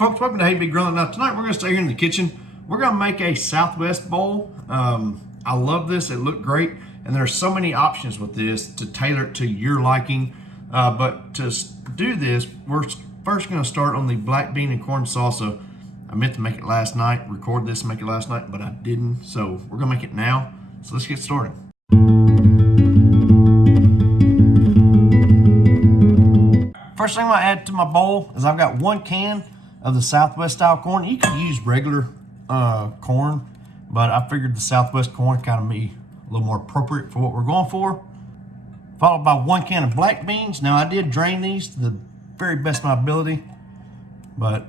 folks, welcome to Hey Big Grilling. Now tonight we're going to stay here in the kitchen. We're going to make a Southwest bowl. I love this. It looked great, and there's so many options with this to tailor it to your liking. But to do this, we're first going to start on the black bean and corn salsa. I meant to make it last night, record this and make it last night, but I didn't. So we're going to make it now. So let's get started. First thing I'm gonna add to my bowl is I've got 1 can of the Southwest style corn. You can use regular corn, but I figured the Southwest corn kind of be a little more appropriate for what we're going for. Followed by 1 can of black beans. Now I did drain these to the very best of my ability, but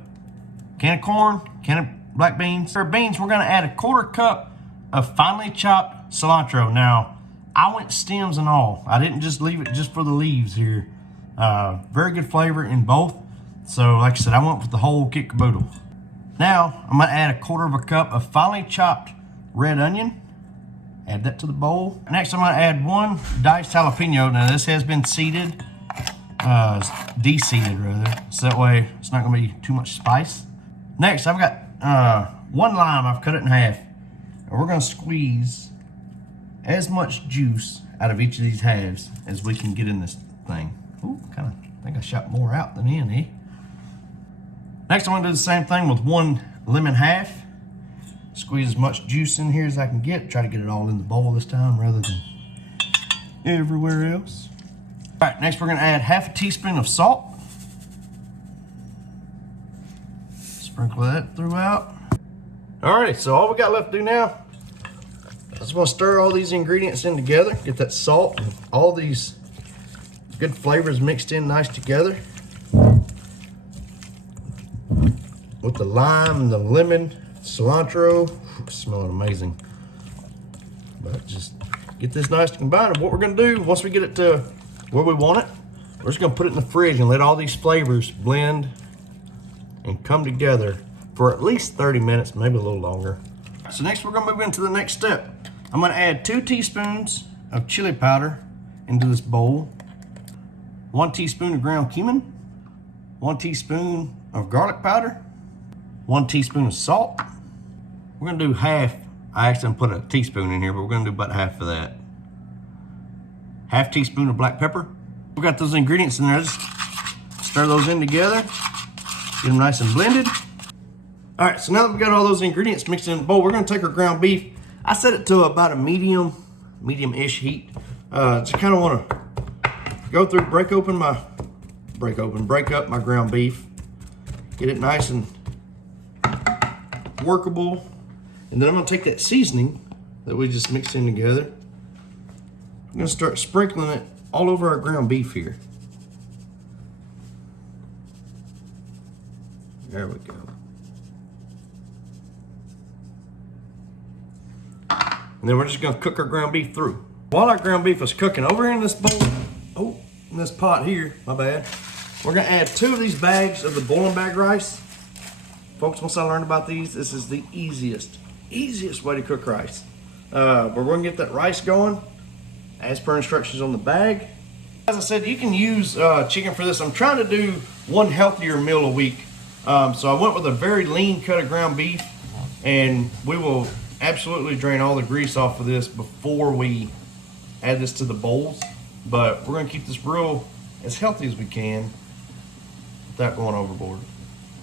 can of corn, can of black beans. For beans, we're gonna add a 1/4 cup of finely chopped cilantro. Now, I went stems and all. I didn't just leave it just for the leaves here. Very good flavor in both. So like I said, I went with the whole kit caboodle. Now I'm gonna add a 1/4 cup of finely chopped red onion. Add that to the bowl. Next I'm gonna add 1 diced jalapeno. Now this has been seeded, de-seeded rather, so that way it's not gonna be too much spice. Next I've got 1 lime. I've cut it in half, and we're gonna squeeze as much juice out of each of these halves as we can get in this thing. Ooh, kind of think I shot more out than in, eh? Next, I'm gonna do the same thing with 1 lemon half. Squeeze as much juice in here as I can get. Try to get it all in the bowl this time rather than everywhere else. All right, next we're gonna add 1/2 teaspoon of salt. Sprinkle that throughout. All right, so all we got left to do now is we'll stir all these ingredients in together. Get that salt and all these good flavors mixed in nice together with the lime and the lemon, cilantro. Smelling amazing. But just get this nice to combine. And what we're gonna do once we get it to where we want it, we're just gonna put it in the fridge and let all these flavors blend and come together for at least 30 minutes, maybe a little longer. So next we're gonna move into the next step. I'm gonna add 2 teaspoons of chili powder into this bowl. 1 teaspoon of ground cumin, 1 teaspoon of garlic powder, 1 teaspoon of salt. We're gonna do half. I actually put a teaspoon in here, but we're gonna do about half of that. 1/2 teaspoon of black pepper. We got those ingredients in there. Just stir those in together, get them nice and blended. All right, so now that we've got all those ingredients mixed in the bowl, we're gonna take our ground beef. I set it to about a medium-ish heat. Just kind of wanna go through, break up my ground beef, get it nice and workable. And then I'm gonna take that seasoning that we just mixed in together. I'm gonna start sprinkling it all over our ground beef here. There we go. And then we're just gonna cook our ground beef through. While our ground beef is cooking, over here in this bowl, in this pot here, my bad, we're gonna add 2 of these bags of the boiling bag rice. Folks, once I learned about these, this is the easiest way to cook rice. But we're gonna get that rice going as per instructions on the bag. As I said, you can use chicken for this. I'm trying to do 1 healthier meal a week. So I went with a very lean cut of ground beef, and we will absolutely drain all the grease off of this before we add this to the bowls. But we're gonna keep this real as healthy as we can without going overboard.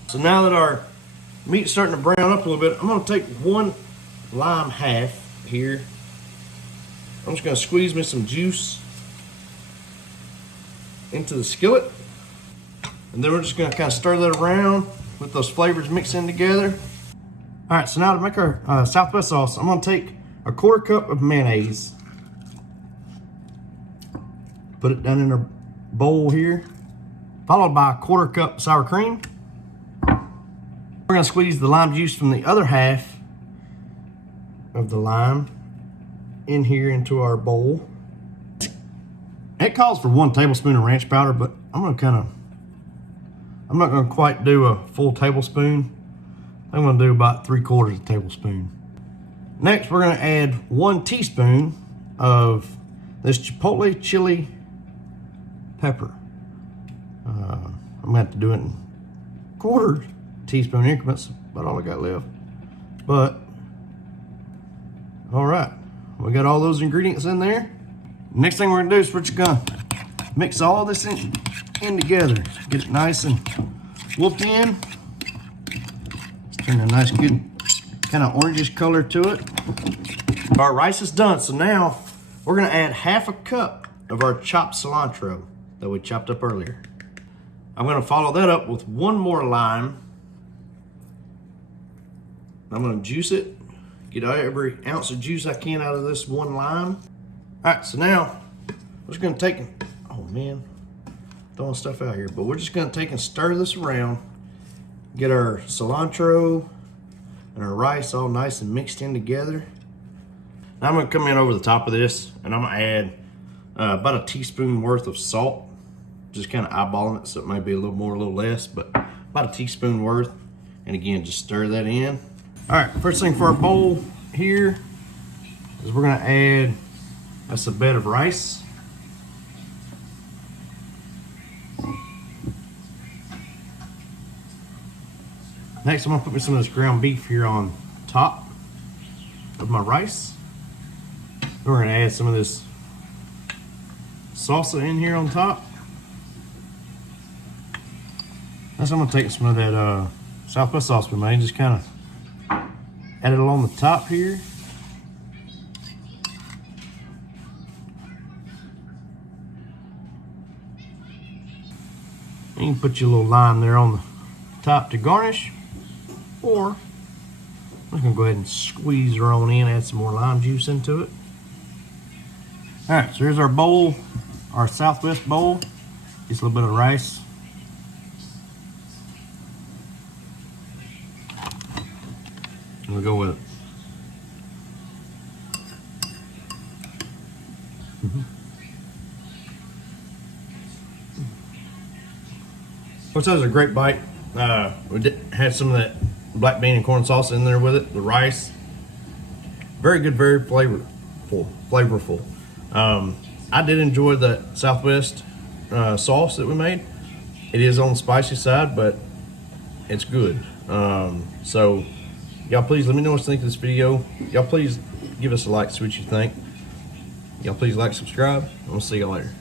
So now that our meat's starting to brown up a little bit, I'm gonna take 1 lime half here. I'm just gonna squeeze me some juice into the skillet. And then we're just gonna kind of stir that around with those flavors mixed in together. All right, so now to make our Southwest sauce, I'm gonna take a 1/4 cup of mayonnaise. Put it down in a bowl here, followed by a 1/4 cup sour cream. We're gonna squeeze the lime juice from the other half of the lime in here into our bowl. It calls for 1 tablespoon of ranch powder, but I'm not gonna quite do a full tablespoon. I'm gonna do about 3/4 tablespoon. Next, we're gonna add 1 teaspoon of this chipotle chili pepper. I'm gonna have to do it in quarters teaspoon increments, about all I got left. But, all right, we got all those ingredients in there. Next thing we're gonna do is we're just gonna mix all this in together. Get it nice and whooped in. Just turn a nice good kind of orangish color to it. Our rice is done, so now we're gonna add half a cup of our chopped cilantro that we chopped up earlier. I'm gonna follow that up with one more lime. I'm gonna juice it, get every ounce of juice I can out of this one lime. All right, so now we're just gonna take, oh man, throwing stuff out here, but we're just gonna take and stir this around, get our cilantro and our rice all nice and mixed in together. Now I'm gonna come in over the top of this and I'm gonna add about a teaspoon worth of salt. Just kind of eyeballing it, so it might be a little more, a little less, but about a teaspoon worth. And again, just stir that in. All right, first thing for our bowl here is we're gonna add us a bed of rice. Next, I'm gonna put some of this ground beef here on top of my rice. Then we're gonna add some of this salsa in here on top. Next, I'm gonna take some of that Southwest sauce we made, just kind of add it along the top here. And you can put your little lime there on the top to garnish, or I'm just gonna go ahead and squeeze her on in, add some more lime juice into it. All right, so here's our bowl, our Southwest bowl. Just a little bit of rice. And we'll go with it. Which that was a great bite. We had some of that black bean and corn sauce in there with it, the rice. Very good, very flavorful. I did enjoy the Southwest sauce that we made. It is on the spicy side, but it's good. So y'all please let me know what you think of this video. Y'all please give us a like, see what you think. Y'all please like, subscribe, and we'll see y'all later.